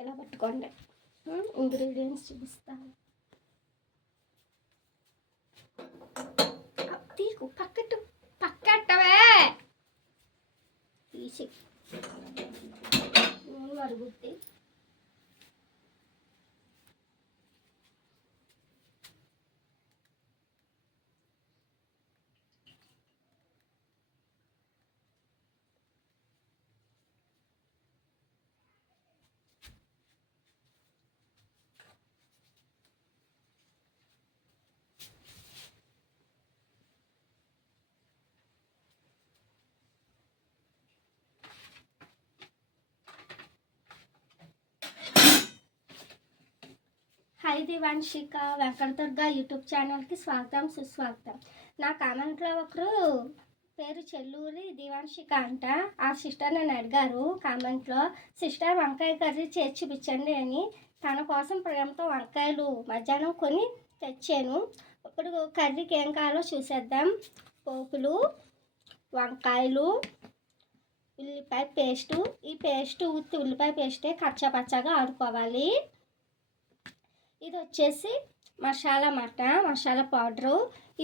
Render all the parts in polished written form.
ఇలా పట్టుకోండి. ఇంగ్రీడియంట్స్ చూపిస్తాను. తీకు పక్కట్టవే తీసి నూనె అడుగుద్ది. హై దివాన్షిక వెంకటదుర్గ యూట్యూబ్ ఛానల్కి స్వాగతం సుస్వాగతం. నా కామెంట్లో ఒకరు పేరు చెల్లూరి దివాన్షిక అంట. ఆ సిస్టర్ నన్ను అడిగారు కామెంట్లో, సిస్టర్ వంకాయ కర్రీ చేసి చూపించండి అని. తన కోసం ప్రేమతో వంకాయలు మధ్యాహ్నం కొని తెచ్చాను. ఇప్పుడు కర్రీకి ఏం కావాలో చూసేద్దాం. పోపులు, వంకాయలు, ఉల్లిపాయ పేస్టు. ఈ పేస్టు ఉత్తి ఉల్లిపాయ పేస్టే కచ్చా పచ్చగా ఆడుకోవాలి. ఇది వచ్చేసి మసాలా పౌడరు.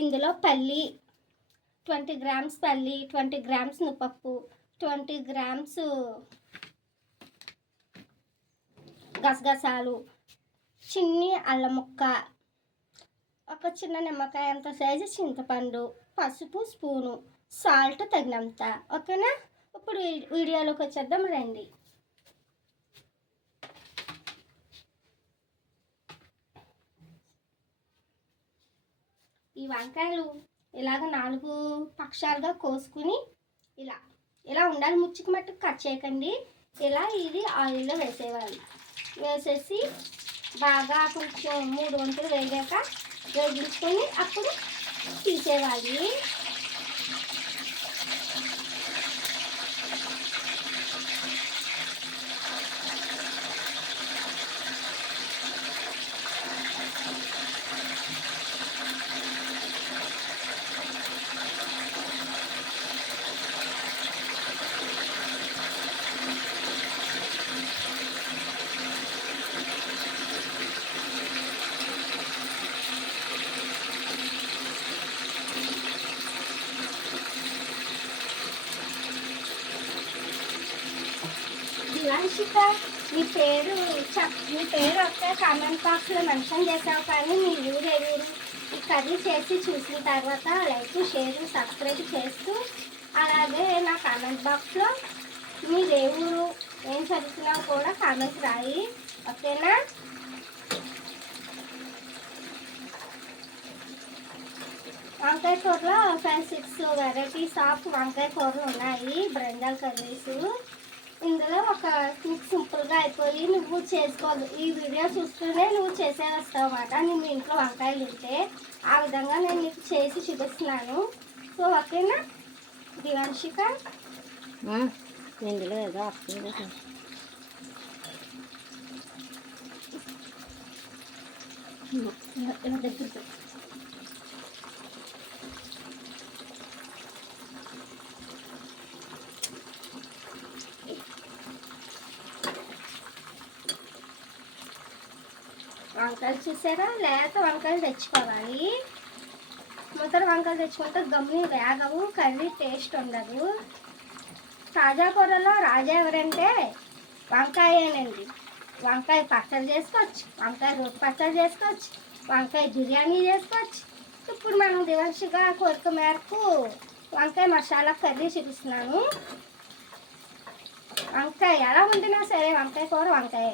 ఇందులో పల్లి 20 గ్రామ్స్ పల్లి, 20 గ్రామ్స్ నువ్వుపప్పు, 20 గ్రామ్స్ గసగసాలు, చిన్ని అల్లం ముక్క, ఒక చిన్న నిమ్మకాయ అంత సైజు చింతపండు, పసుపు స్పూను, సాల్ట్ తగినంత. ఓకేనా? ఇప్పుడు వీడియోలోకి వచ్చేద్దాం రండి. ఈ వంకాయలు ఇలాగ 4 పక్షాలుగా కోసుకుని ఇలా ఉండాలి. ముచ్చుకు మట్టుకు కట్ చేయకండి. ఇలా ఇది ఆయిల్లో వేసేయాలి. వేసేసి బాగా కొంచెం 3 వంతులు వేగించుకొని అప్పుడు తీసేయాలి. దివాన్షిక, నీ పేరు ఒక కామెంట్ బాక్స్లో మెన్షన్ చేసావు, కానీ నీ ఊరు ఎవరు? ఈ కర్రీ చేసి చూసిన తర్వాత లైక్, షేర్, సబ్స్క్రైబ్ చేస్తూ అలాగే నా కామెంట్ బాక్స్లో నీ ఊరు ఏం చదువుతున్నావు కూడా కామెంట్ రాయి. ఓకేనా? వంకాయ కూరలో 5-6 వెరైటీస్ ఆఫ్ వంకాయ కూరలు ఉన్నాయి. Brinjal curries. ఇందులో నీకు సింపుల్గా అయిపోయి నువ్వు చేసుకోదు. ఈ వీడియో చూస్తూనే నువ్వు చేసేస్తావు అన్నమాట. నువ్వు ఇంట్లో వంకాయలు తింటే ఆ విధంగా నేను నీకు చేసి చూపిస్తున్నాను. సో ఓకేనా దివాన్షిక? ఇందులో ఏదో వస్తుంది. దగ్గర వంకాయలు చూసారా? లేత వంకాయలు తెచ్చుకోవాలి. ముద్దర వంకాయలు తెచ్చుకుంటే గమ్ముని వేగవు, కర్రీ టేస్ట్ ఉండదు. తాజా కూరలో రాజా ఎవరంటే వంకాయేనండి. వంకాయ పచ్చడి చేసుకోవచ్చు, వంకాయ రోటి పచ్చడి చేసుకోవచ్చు, వంకాయ బిర్యానీ చేసుకోవచ్చు. ఇప్పుడు మనం దివాన్షిక కోరిక మేరకు వంకాయ మసాలా కర్రీ చూపిస్తున్నాను. వంకాయ ఎలా వండినా సరే వంకాయ కూర వంకాయ.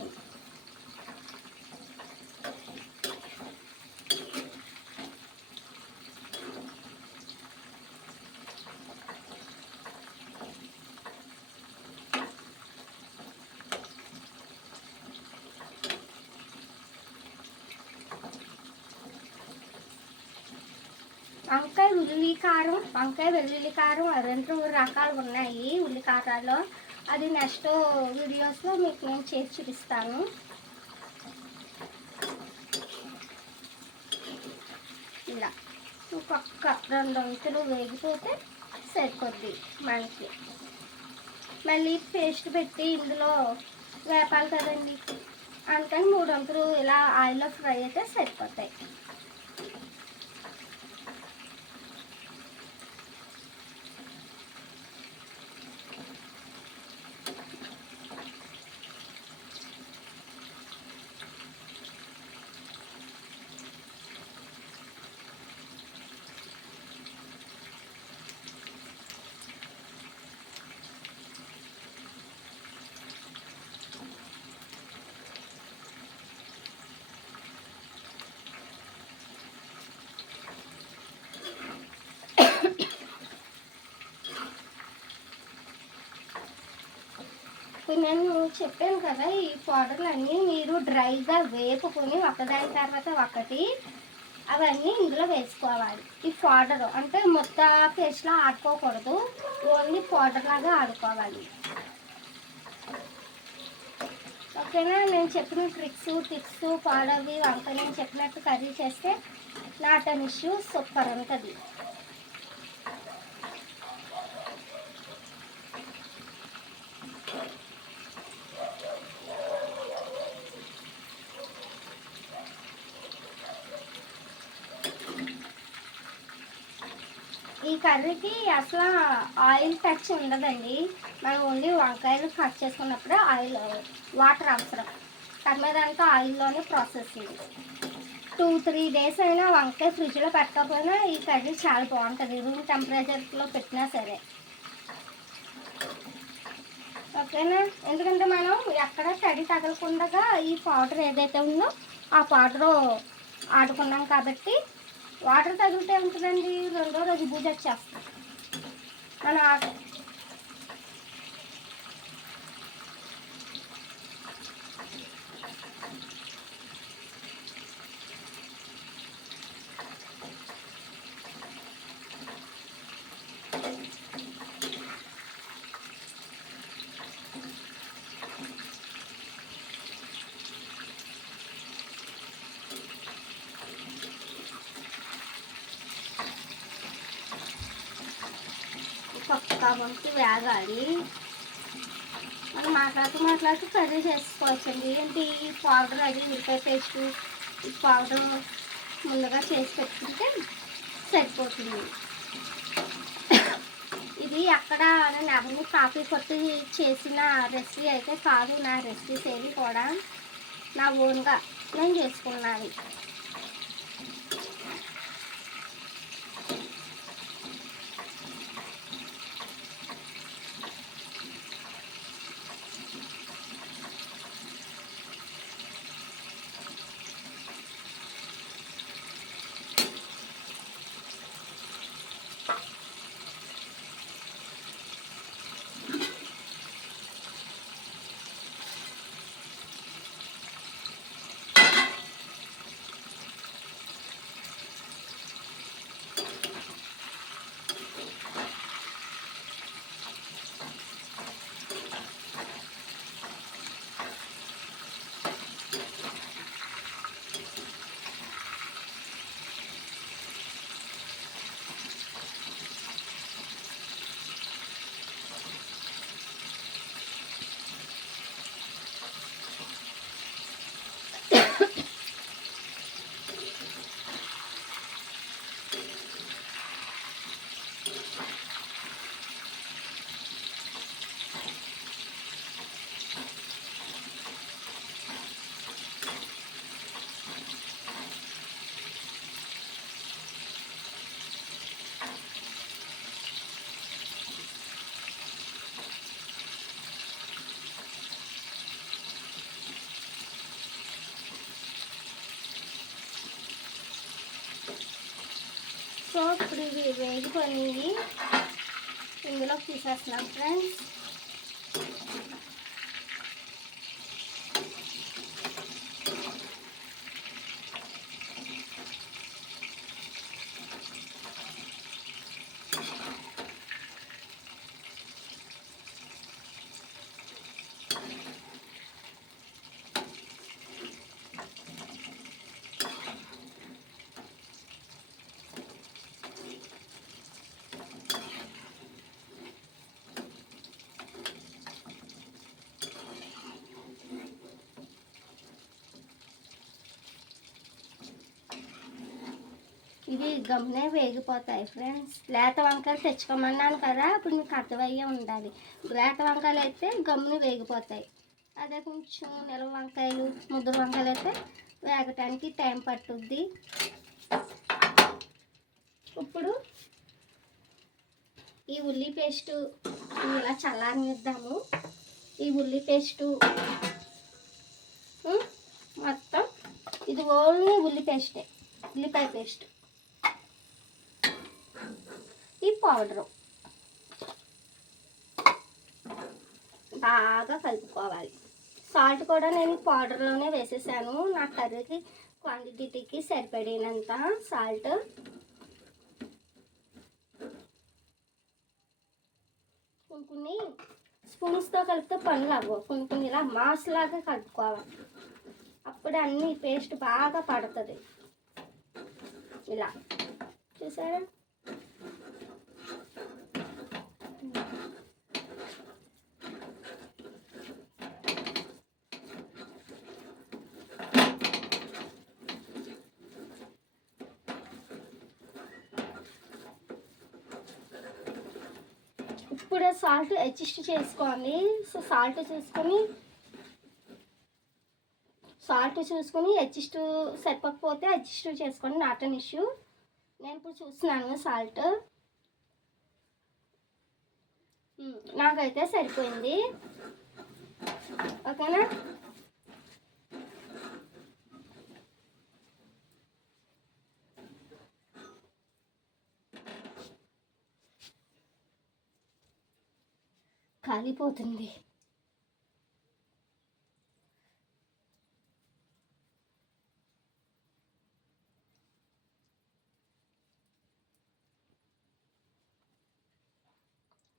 వంకాయ వెల్లుల్లి కారం 2 రకాలు ఉన్నాయి ఉల్లి కారాల్లో. అది నెక్స్ట్ వీడియోస్లో మీకు నేను చేసి చూపిస్తాను. ఇలా ఒక్కొక్క 2 వంతులు వేగిపోతే సరిపోద్ది మనకి. మళ్ళీ పేస్ట్ పెట్టి ఇందులో వేపాలి కదండి. అందుకని 3 వంతులు ఇలా ఆయిల్లో ఫ్రై అయితే సరిపోతాయి. ఇప్పుడు నేను చెప్పాను కదా, ఈ పౌడర్లన్నీ మీరు డ్రైగా వేపుకొని ఒకదాని తర్వాత ఒకటి అవన్నీ ఇందులో వేసుకోవాలి. ఈ పౌడర్ అంటే మొత్తం పేస్ట్లా ఆడుకోకూడదు, ఓన్లీ పౌడర్ లాగా ఆడుకోవాలి. ఓకేనా? నేను చెప్పిన ట్రిక్స్ టిప్స్ పౌడర్వి వంక నేను చెప్పినట్టు కర్రీ చేస్తే నాట్ అన్ ఇష్యూ, సూపర్ ఉంటుంది. ఈ కర్రీకి అసలు ఆయిల్ టచ్ ఉండదండి. మనం ఓన్లీ వంకాయలు కట్ చేసుకున్నప్పుడు ఆయిల్ వాటర్ అవసరం. కర్మేదంతా ఆయిల్లోనే ప్రాసెస్ ఇది. 2-3 డేస్ అయినా వంకాయ ఫ్రిడ్జ్లో పెట్టకపోయినా ఈ కర్రీ చాలా బాగుంటుంది, రూమ్ టెంపరేచర్లో పెట్టినా సరే. ఓకేనా? ఎందుకంటే మనం ఎక్కడ తడి తగలకుండా ఈ పౌడర్ ఏదైతే ఉందో ఆ పౌడరు ఆడుకున్నాం కాబట్టి. వాటర్ తగిలితే ఉంటుందండి, 2వ రోజు బూజు వచ్చేస్తాం. మనం పక్క వంటి వేగాలి. మనం మాట్లాడుతూ కర్రీ చేసుకోవచ్చండి. ఏంటి ఈ పౌడర్ అది ఉల్లిపాయ పేస్ట్ ఈ పౌడర్ ముందుగా చేసి పెట్టుకుంటే సరిపోతుంది. ఇది అక్కడ నేను ఎవరిని కాఫీ కొట్టి చేసిన రెసిపీ అయితే కాదు. నా రెసిపీస్ ఏవి కూడా నా ఓన్గా నేను చేసుకున్నవి. సో ఇప్పుడు ఇవి వేగిపోయి ఇందులో తీసేస్తున్నాం ఫ్రెండ్స్. ఇవి గమ్మునే వేగిపోతాయి ఫ్రెండ్స్. లేత వంకాయలు తెచ్చుకోమన్నాను కదా, ఇప్పుడు మీకు అర్థమయ్యే ఉండాలి. లేత వంకాయలు అయితే గమ్మున వేగిపోతాయి. అదే కొంచెం నిల్వ వంకాయలు, ముద్ర వంకాయలు అయితే వేగటానికి టైం పట్టుద్ది. ఇప్పుడు ఈ ఉల్లి పేస్టు ఇలా చల్లారనిద్దాము. ఈ ఉల్లి పేస్టు మొత్తం ఇది ఓన్లీ ఉల్లి పేస్టే, ఉల్లిపాయ పేస్ట్. ఈ పౌడరు బాగా కలుపుకోవాలి. సాల్ట్ కూడా నేను పౌడర్లోనే వేసేసాను. నా కర్రీకి క్వాంటిటీకి సరిపడినంత సాల్ట్. కొన్ని స్పూన్స్తో కలిపితే పనులు అవ్వవు. కొన్ని ఇలా మాస్లాగా కలుపుకోవాలి. అప్పుడు అన్ని పేస్ట్ బాగా పడుతుంది. ఇలా చూసారా? ఇప్పుడు సాల్ట్ అడ్జస్ట్ చేసుకోండి. సో సాల్ట్ చూసుకొని అడ్జస్ట్ సరిపోకపోతే అడ్జస్ట్ చేసుకోండి, నాట్ అన్ ఇష్యూ. నేను ఇప్పుడు చూస్తున్నాను సాల్ట్, నాకైతే సరిపోయింది. ఓకేనా? కాలిపోతుంది.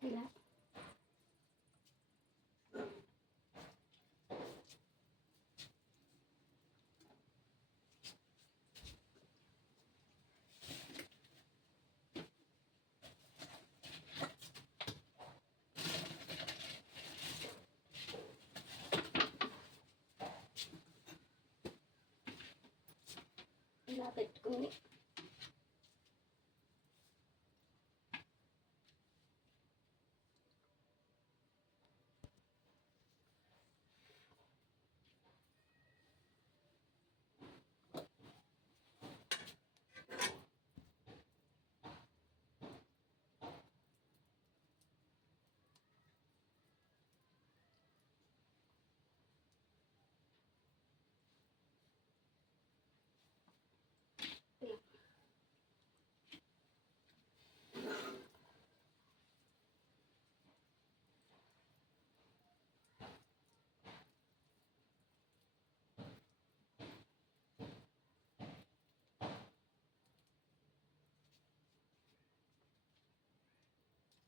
ఇలా ఇలా పెట్టుకుని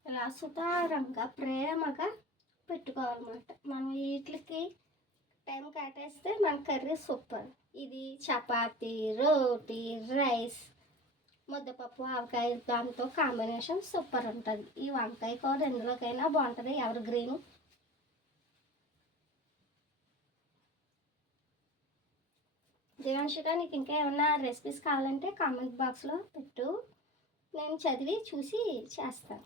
ఇలా సుతారంగా ప్రేమగా పెట్టుకోవాలన్నమాట. మనం వీటికి టైం కేటాయిస్తే మన కర్రీ సూపర్. ఇది చపాతీ, రోటీ, రైస్, ముద్దపప్పు, ఆవకాయ దాంతో కాంబినేషన్ సూపర్ ఉంటుంది. ఈ వంకాయ కూర ఎందులోకైనా బాగుంటుంది, ఎవర్ గ్రీన్. దేవాంశిక, నీకు ఇంకా ఏమన్నా రెసిపీస్ కావాలంటే కామెంట్ బాక్స్లో పెట్టు, నేను చదివి చూసి చేస్తాను.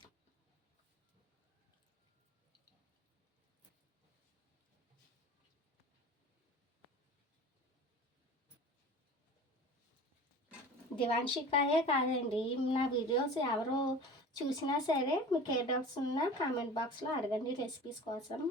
దివాన్షికాయే కాదండి, నా వీడియోస్ ఎవరో చూసినా సరే మీకు ఏ డౌట్స్ ఉన్నా కామెంట్ బాక్స్లో అడగండి రెసిపీస్ కోసం.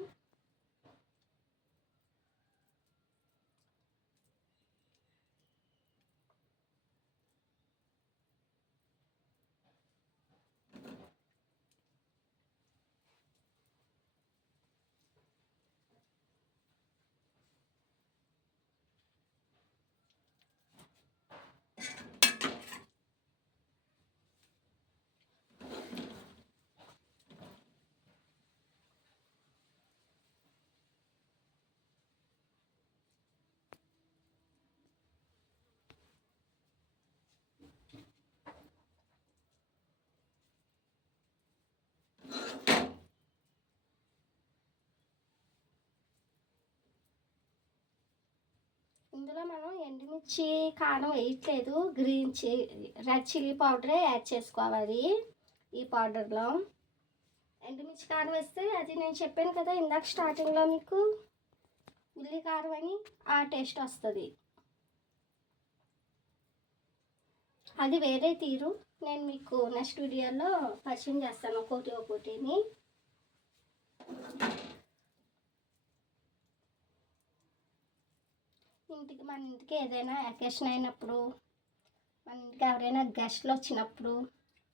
ఇందులో మనం ఎండుమిర్చి కారం వేయట్లేదు, రెడ్ చిల్లీ పౌడరే యాడ్ చేసుకోవాలి ఈ పౌడర్లో. ఎండుమిర్చి కారం వేస్తే అది నేను చెప్పాను కదా ఇందాక స్టార్టింగ్లో మీకు, ఉల్లి కారం అని ఆ టేస్ట్ వస్తుంది. అది వేరే తీరు, నేను మీకు నెక్స్ట్ వీడియోలో పరిచయం చేస్తాను ఒక్కొక్కటిని. మన ఇంటికి ఏదైనా అకేషన్ అయినప్పుడు, మన ఇంటికి ఎవరైనా గెస్ట్లు వచ్చినప్పుడు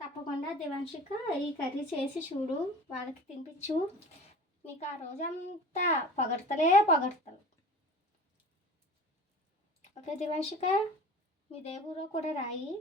తప్పకుండా దివాన్షిక ఈ కర్రీ చేసి చూడు, వాళ్ళకి తినిపించు, నీకు ఆ రోజంతా పొగడతలు. ఓకే దివాన్షిక, మీ దేవులో కూడా రాయి.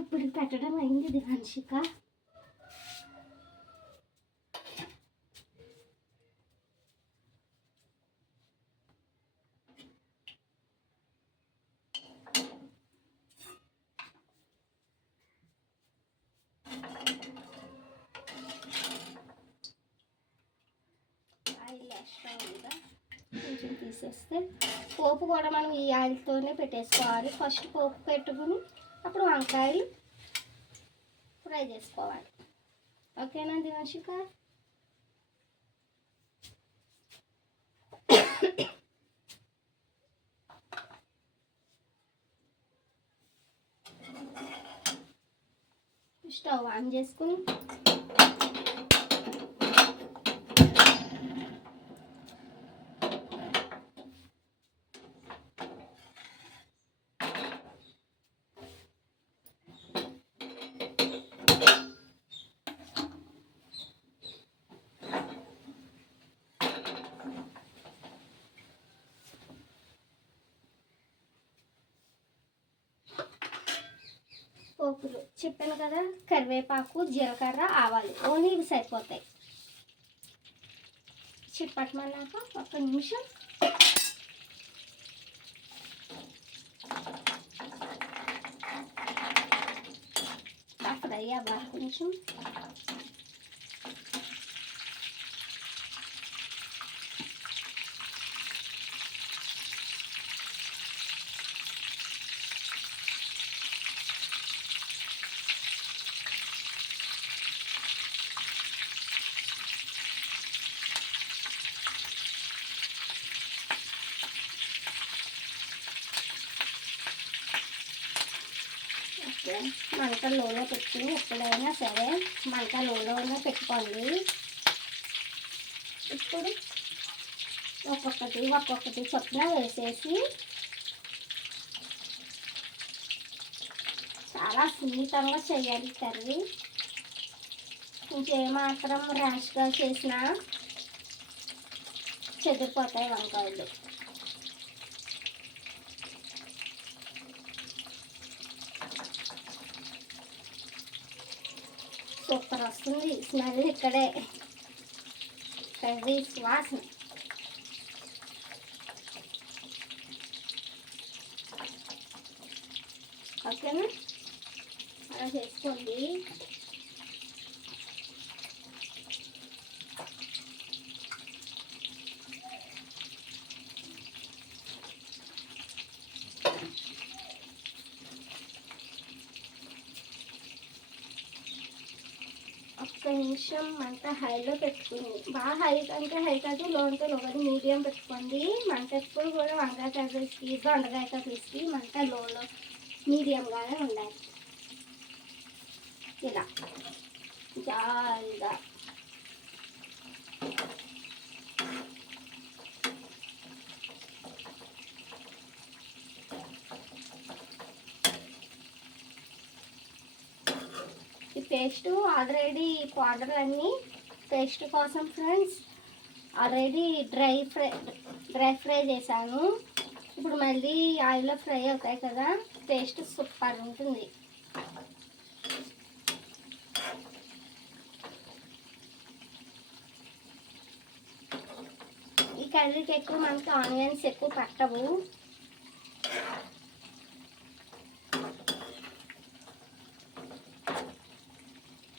ఇప్పుడు పెట్టడం అయింది దివాన్షిక. ఆయిల్ ఎక్స్ట్రా ఉందా కొంచెం తీసేస్తే, పోపు కూడా మనం ఈ ఆయిల్తోనే పెట్టేసుకోవాలి. ఫస్ట్ పోపు పెట్టుకుని అప్పుడు వంకాయలు ఫ్రై చేసుకోవాలి. ఓకేనా దివాన్షిక? స్టవ్ ఆన్ చేసుకుని పోపులు చెప్పాను కదా, కరివేపాకు, జీలకర్ర, ఆవాలు, ఓన్లీ ఇవి సరిపోతాయి. చిప్పట్మన్నాక ఒక్క నిమిషం ఫ్రై అవ్వాలి కొంచెం. మంట లోలో పెట్టుకుని ఎప్పుడైనా సరే మంట లోలోనే పెట్టుకోండి. ఇప్పుడు ఒక్కొక్కటి చొప్పున వేసేసి చాలా సున్నితంగా చేయాలి కర్రీ. ఇంకేమాత్రం ర్యాష్గా చేసినా చెదిరిపోతాయి వంకాయలు. సూపర్ వస్తుంది స్మెల్, ఇక్కడే కర్రీ వాసన. ఓకేనా? అలా చేసుకోండి. ఒక్క నిమిషం మంట హైలో పెట్టుకుని, బాగా హై అంటే హై కాదు, లో అంటే లో కాదు, మీడియం పెట్టుకోండి. మంట ఎప్పుడు కూడా వంకాయ కర్రీస్కి, దొండకాయ కర్రీస్కి మంట లోలో మీడియంగానే ఉండాలి. ఇలా జాయిగా ఈ పేస్ట్ ఆల్రెడీ పౌడర్లన్నీ పేస్ట్ కోసం ఫ్రెండ్స్ ఆల్రెడీ డ్రై ఫ్రై చేశాను. ఇప్పుడు మళ్ళీ ఆయిల్లో ఫ్రై అవుతాయి కదా, టేస్ట్ సూపర్ ఉంటుంది. ఈ కర్రీకి ఎక్కువ మనకి ఆనియన్స్ ఎక్కువ పట్టవు.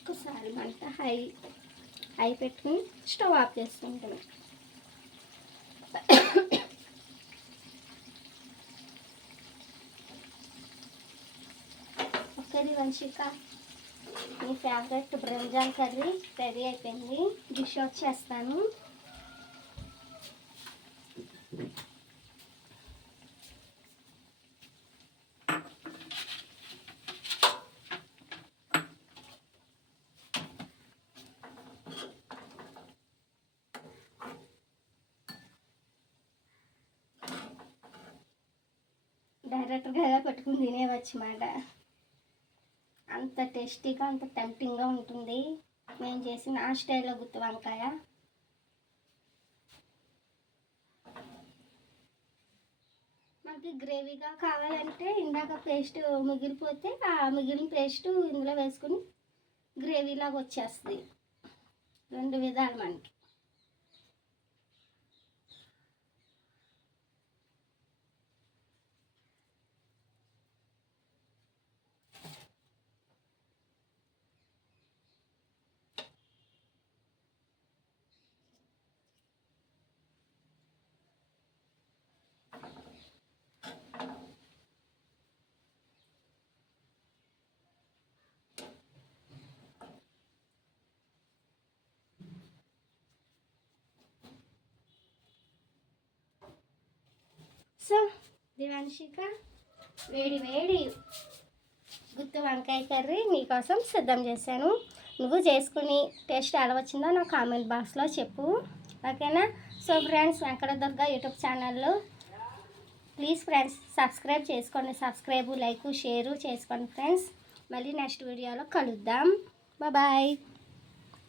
ఒకసారి మంట హై పెట్టుకుని స్టవ్ ఆఫ్ చేసుకుంటాను. ఓకే వంశిక, మీ ఫేవరెట్ బ్రింజాల్ కర్రీ రెడీ అయిపోయింది. డిష్ అవుట్ చేస్తాను. డైరెక్ట్గా పెట్టుకుని తినేవచ్చు మాట. అంత టేస్టీగా అంత టెంప్టింగ్గా ఉంటుంది నేను చేసిన ఆ స్టైల్లో గుత్తి వంకాయ. మనకి గ్రేవీగా కావాలంటే ఇందాక పేస్ట్ మిగిలిపోతే ఆ మిగిలిన పేస్ట్ ఇందులో వేసుకుని గ్రేవీలాగా వచ్చేస్తుంది. రెండు విధాలు మనకి. సో దివాన్షిక, వేడి వేడి గుత్తి వంకాయ కర్రీ మీకోసం సిద్ధం చేశాను. నువ్వు చేసుకుని టేస్ట్ ఎలా వచ్చిందో నా కామెంట్ బాక్స్లో చెప్పు, ఓకేనా? సో ఫ్రెండ్స్, వెంకటదుర్గ యూట్యూబ్ ఛానల్లో ప్లీజ్ ఫ్రెండ్స్ సబ్స్క్రైబ్ చేసుకోండి. లైక్ షేరు చేసుకోండి ఫ్రెండ్స్. మళ్ళీ నెక్స్ట్ వీడియోలో కలుద్దాం. బాయ్.